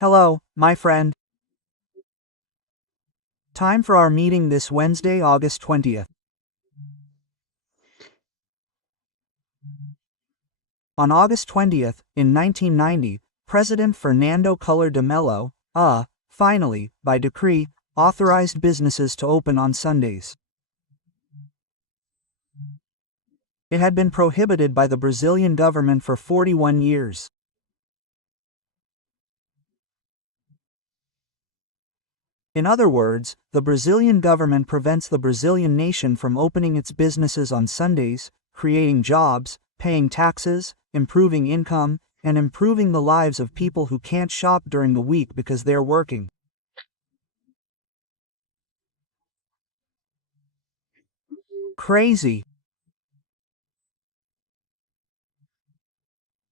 Hello, my friend. Time for our meeting this Wednesday, August 20th. On August 20th, in 1990, President Fernando Collor de Mello, finally, by decree, authorized businesses to open on Sundays. It had been prohibited by the Brazilian government for 41 years. In other words, the Brazilian government prevents the Brazilian nation from opening its businesses on Sundays, creating jobs, paying taxes, improving income, and improving the lives of people who can't shop during the week because they're working. Crazy.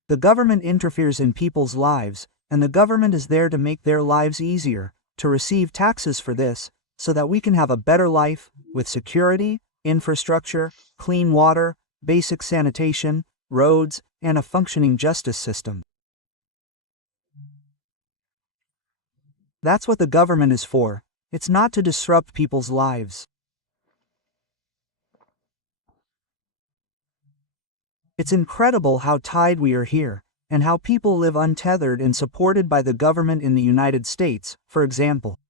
The government interferes in people's lives, and the government is there to make their lives easier, to receive taxes for this, so that we can have a better life, with security, infrastructure, clean water, basic sanitation, roads, and a functioning justice system. That's what the government is for. It's not to disrupt people's lives. It's incredible how tied we are here, and how people live untethered and supported by the government in the United States, for example.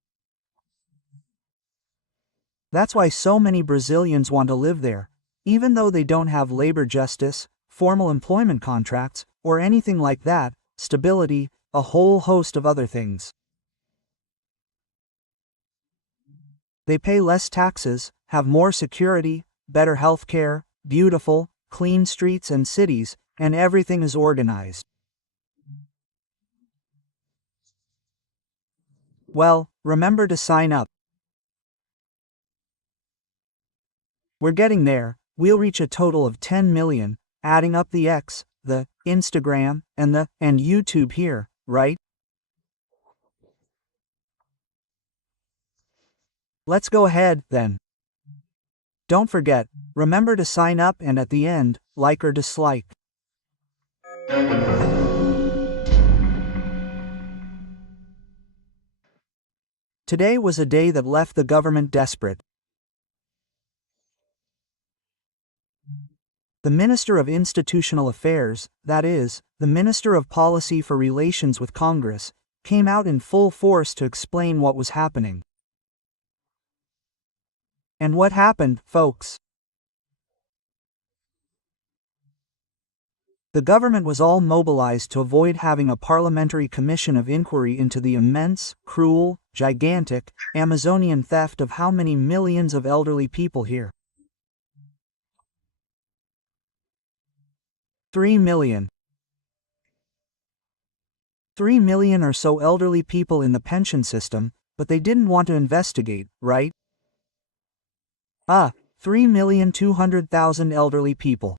That's why so many Brazilians want to live there, even though they don't have labor justice, formal employment contracts, or anything like that, stability, a whole host of other things. They pay less taxes, have more security, better health care, beautiful, clean streets and cities, and everything is organized. Well, remember to sign up. We're getting there. We'll reach a total of 10 million, adding up the X, the Instagram, and YouTube here, right? Let's go ahead, then. Don't forget, remember to sign up and at the end, like or dislike. Today was a day that left the government desperate. The Minister of Institutional Affairs, that is, the Minister of Policy for Relations with Congress, came out in full force to explain what was happening. And what happened, folks? The government was all mobilized to avoid having a parliamentary commission of inquiry into the immense, cruel, gigantic, Amazonian theft of how many millions of elderly people here? 3 million. 3 million or so elderly people in the pension system, but they didn't want to investigate, right? 3,200,000 elderly people.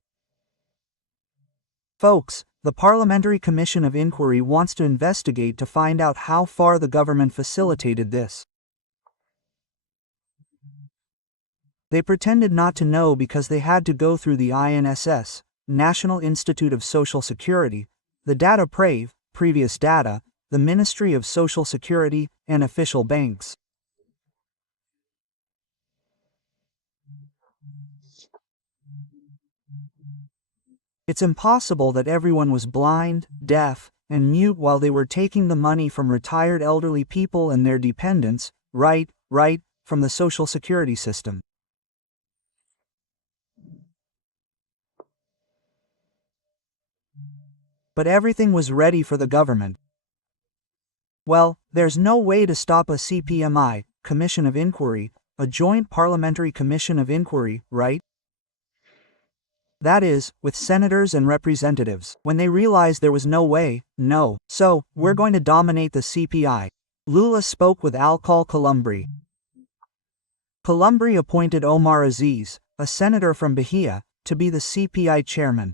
Folks, the Parliamentary Commission of Inquiry wants to investigate to find out how far the government facilitated this. They pretended not to know because they had to go through the INSS, National Institute of Social Security, the Data previous data, the Ministry of Social Security, and official banks. It's impossible that everyone was blind, deaf, and mute while they were taking the money from retired elderly people and their dependents, right, from the Social Security system. But everything was ready for the government. Well, there's no way to stop a CPMI, Commission of Inquiry, a Joint Parliamentary Commission of Inquiry, right? That is, with senators and representatives, when they realized there was no way, so, we're going to dominate the CPI. Lula spoke with Alcol Columbri. Columbri appointed Omar Aziz, a senator from Bahia, to be the CPI chairman.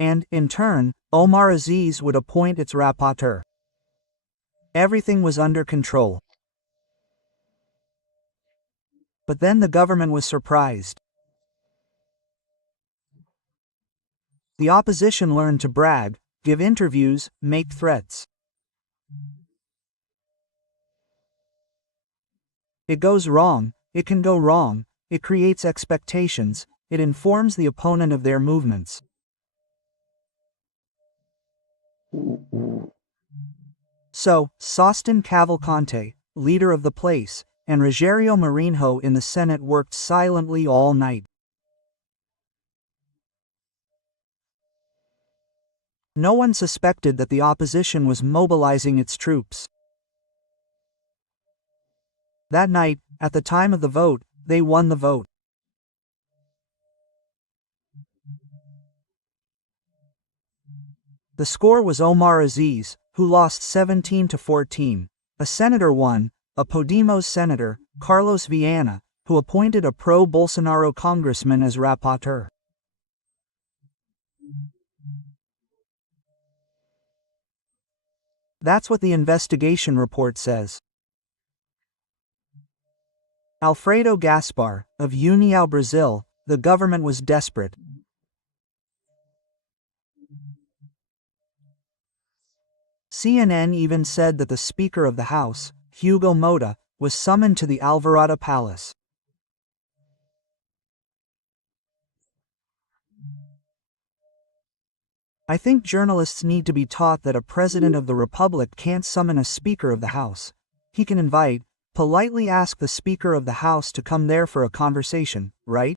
And, in turn, Omar Aziz would appoint its rapporteur. Everything was under control. But then the government was surprised. The opposition learned to brag, give interviews, make threats. It goes wrong, it can go wrong, it creates expectations, it informs the opponent of their movements. So, Sostin Cavalcante, leader of the place, and Rogerio Marinho in the Senate worked silently all night. No one suspected that the opposition was mobilizing its troops. That night, at the time of the vote, they won the vote. The score was Omar Aziz, who lost 17-14. A senator won, a Podemos senator, Carlos Viana, who appointed a pro-Bolsonaro congressman as rapporteur. That's what the investigation report says. Alfredo Gaspar, of União Brazil, the government was desperate. CNN even said that the Speaker of the House, Hugo Mota, was summoned to the Alvorada Palace. I think journalists need to be taught that a President of the Republic can't summon a Speaker of the House. He can invite, politely ask the Speaker of the House to come there for a conversation, right?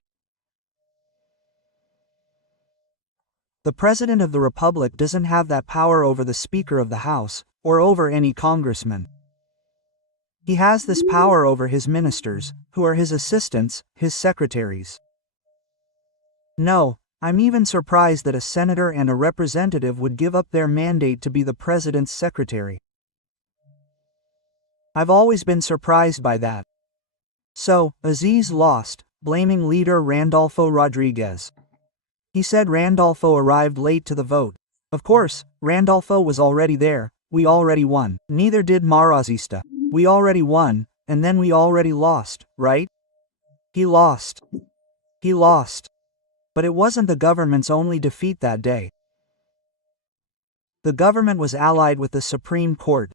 The President of the Republic doesn't have that power over the Speaker of the House, or over any congressman. He has this power over his ministers, who are his assistants, his secretaries. No, I'm even surprised that a senator and a representative would give up their mandate to be the president's secretary. I've always been surprised by that. So, Aziz lost, blaming leader Randolfo Rodriguez. He said Randolfo arrived late to the vote. Of course, Randolfo was already there, we already won. Neither did Marazista. We already won, and then we already lost, right? He lost. He lost. But it wasn't the government's only defeat that day. The government was allied with the Supreme Court.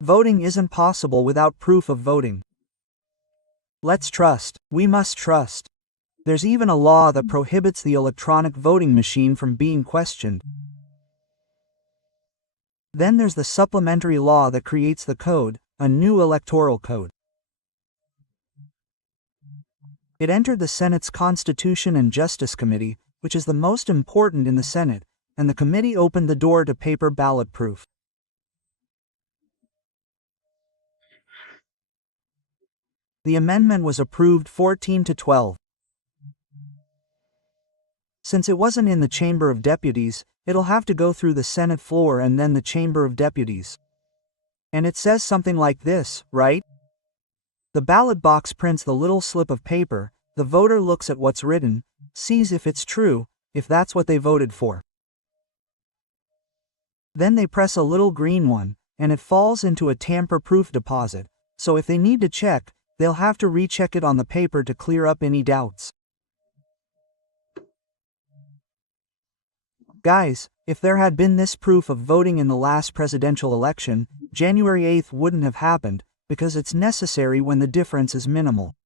Voting isn't possible without proof of voting. Let's trust. We must trust. There's even a law that prohibits the electronic voting machine from being questioned. Then there's the supplementary law that creates the code, a new electoral code. It entered the Senate's Constitution and Justice Committee, which is the most important in the Senate, and the committee opened the door to paper ballot proof. The amendment was approved 14-12. Since it wasn't in the Chamber of Deputies, it'll have to go through the Senate floor and then the Chamber of Deputies. And it says something like this, right? The ballot box prints the little slip of paper, the voter looks at what's written, sees if it's true, if that's what they voted for. Then they press a little green one, and it falls into a tamper-proof deposit, so if they need to check, they'll have to recheck it on the paper to clear up any doubts. Guys, if there had been this proof of voting in the last presidential election, January 8th wouldn't have happened, because it's necessary when the difference is minimal.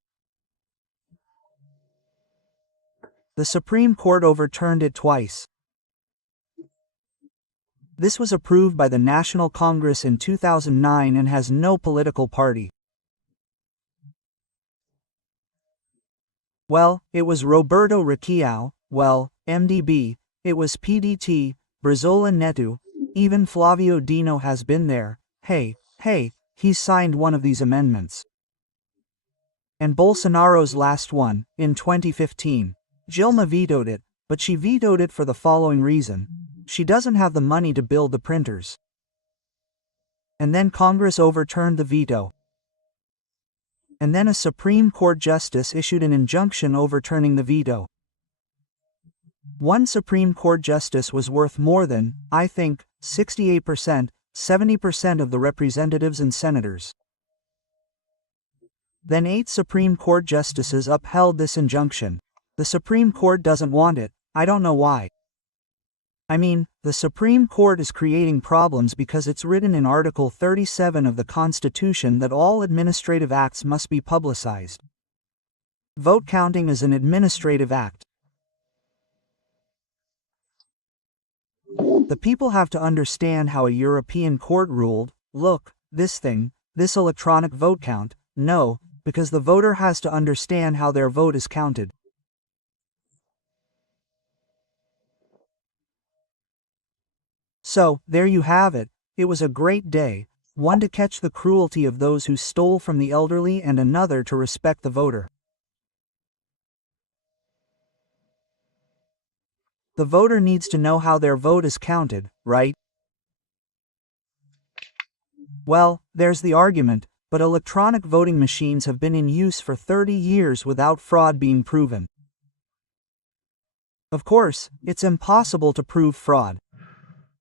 The Supreme Court overturned it twice. This was approved by the National Congress in 2009 and has no political party. Well, it was Roberto Requião, well, MDB, it was PDT, Brazola Neto, even Flavio Dino has been there, hey, he's signed one of these amendments. And Bolsonaro's last one, in 2015. Dilma vetoed it, but she vetoed it for the following reason. She doesn't have the money to build the printers. And then Congress overturned the veto. And then a Supreme Court justice issued an injunction overturning the veto. One Supreme Court justice was worth more than, I think, 68%, 70% of the representatives and senators. Then 8 Supreme Court justices upheld this injunction. The Supreme Court doesn't want it, I don't know why. I mean, the Supreme Court is creating problems because it's written in Article 37 of the Constitution that all administrative acts must be publicized. Vote counting is an administrative act. The people have to understand how a European court ruled, look, this thing, this electronic vote count, no, because the voter has to understand how their vote is counted. So, there you have it. It was a great day, one to catch the cruelty of those who stole from the elderly and another to respect the voter. The voter needs to know how their vote is counted, right? Well, there's the argument, but electronic voting machines have been in use for 30 years without fraud being proven. Of course, it's impossible to prove fraud.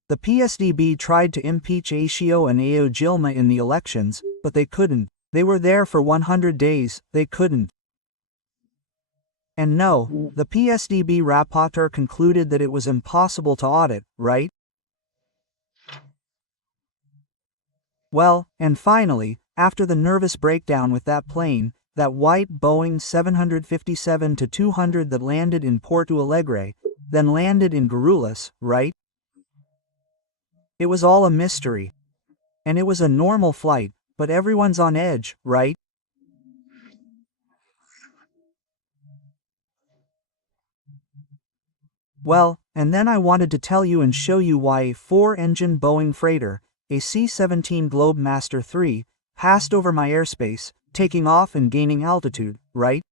The PSDB tried to impeach Acio and Ao Gilma in the elections, but they couldn't. They were there for 100 days, they couldn't. And no, the PSDB rapporteur concluded that it was impossible to audit, right? Well, and finally, after the nervous breakdown with that plane, that white Boeing 757-200 that landed in Porto Alegre, then landed in Guarulhos, right? It was all a mystery. And it was a normal flight, but everyone's on edge, right? Well, and then I wanted to tell you and show you why a four-engine Boeing freighter, a C-17 Globemaster III, passed over my airspace, taking off and gaining altitude, right?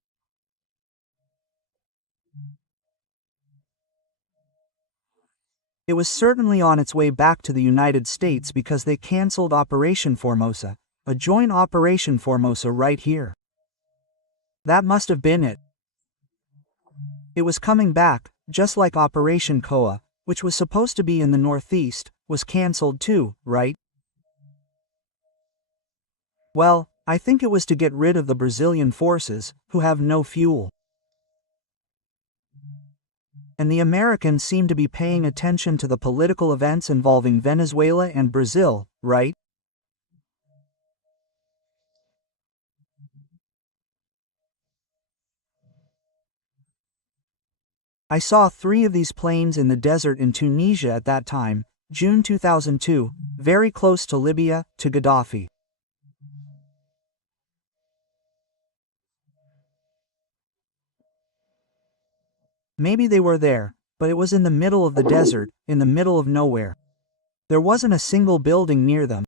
It was certainly on its way back to the United States because they canceled Operation Formosa, a joint Operation Formosa right here. That must have been it. It was coming back, just like Operation Koa, which was supposed to be in the Northeast, was canceled too, right? Well, I think it was to get rid of the Brazilian forces, who have no fuel. And the Americans seem to be paying attention to the political events involving Venezuela and Brazil, right? I saw 3 of these planes in the desert in Tunisia at that time, June 2002, very close to Libya, to Gaddafi. Maybe they were there, but it was in the middle of the desert, in the middle of nowhere. There wasn't a single building near them.